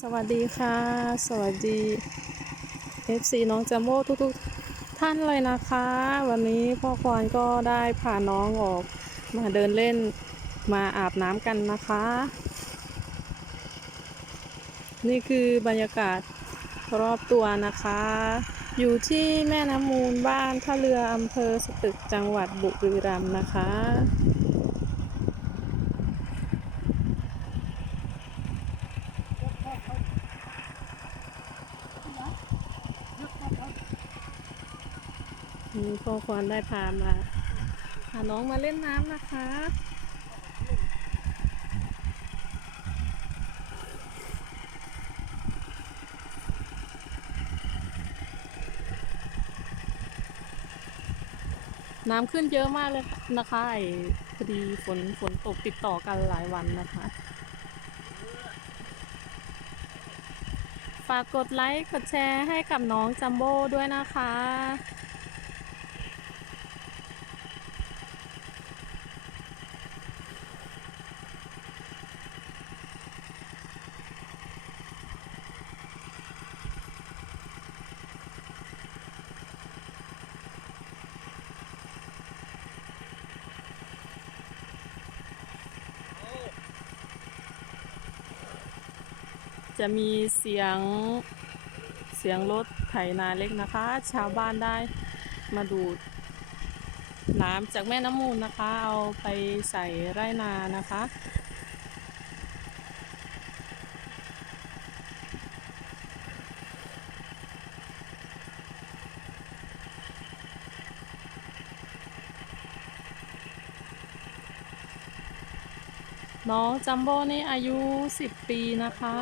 สวัสดีค่ะ สวัสดี FC น้องจัมโบ้ทุกๆท่านเลยนะคะ วันนี้พ่อควานก็ได้พาน้องออกมาเดินเล่นมาอาบน้ำกันนะคะ นี่คือบรรยากาศรอบตัวนะคะ อยู่ที่แม่น้ำมูลบ้านท่าเรืออำเภอสตึกจังหวัดบุรีรัมย์นะคะ นี่พ่อควานได้พามาพาน้องมาเล่นน้ำนะคะ น้ำขึ้นเยอะมากเลยนะคะไอ้พอดีฝนฝนตกติดต่อกันหลายวันนะคะฝากกดไลค์ กดแชร์ให้กับน้องจัมโบ้ด้วยนะคะ จะมีเสียงเสียงรถไถนาเล็กนะคะ ชาวบ้านได้มาดูดน้ำจากแม่น้ำมูลนะคะ เอาไปใส่ไร่นานะคะ น้องจัมโบ้นี่อายุ 10 ปีนะคะ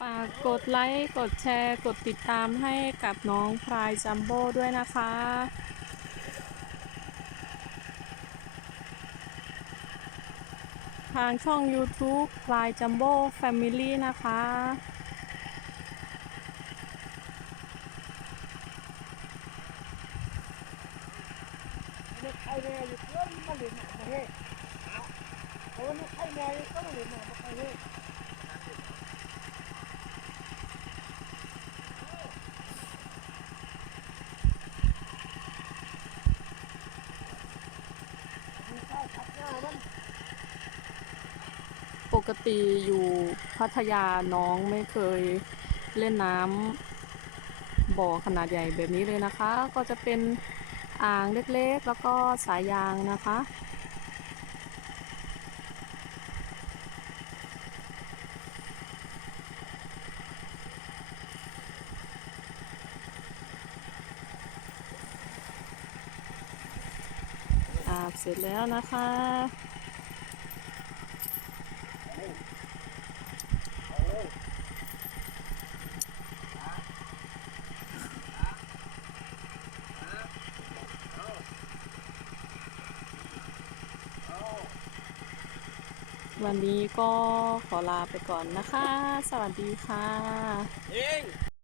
ฝากกดไลค์กดแชร์ กดติดตามให้กับน้องพรายจัมโบ้ด้วยนะคะทางช่อง YouTube พรายจัมโบ้แฟมิลี่นะคะนี่ใครแน่อยู่เพื่อนมาเล่นหนังประเทศโอ้นี่ใครแน่อยู่ก็มาเล่นหนังประเทศมีข้าวผัดหน้ามัน ปกติอยู่พัทยาน้องไม่เคยเล่นน้ำบ่อขนาดใหญ่แบบนี้เลยนะคะ ก็จะเป็นอ่างเล็กๆ แล้วก็สายยางนะคะ บเสร็จแล้วนะคะ วันนี้ก็ขอลาไปก่อนนะคะ สวัสดีค่ะ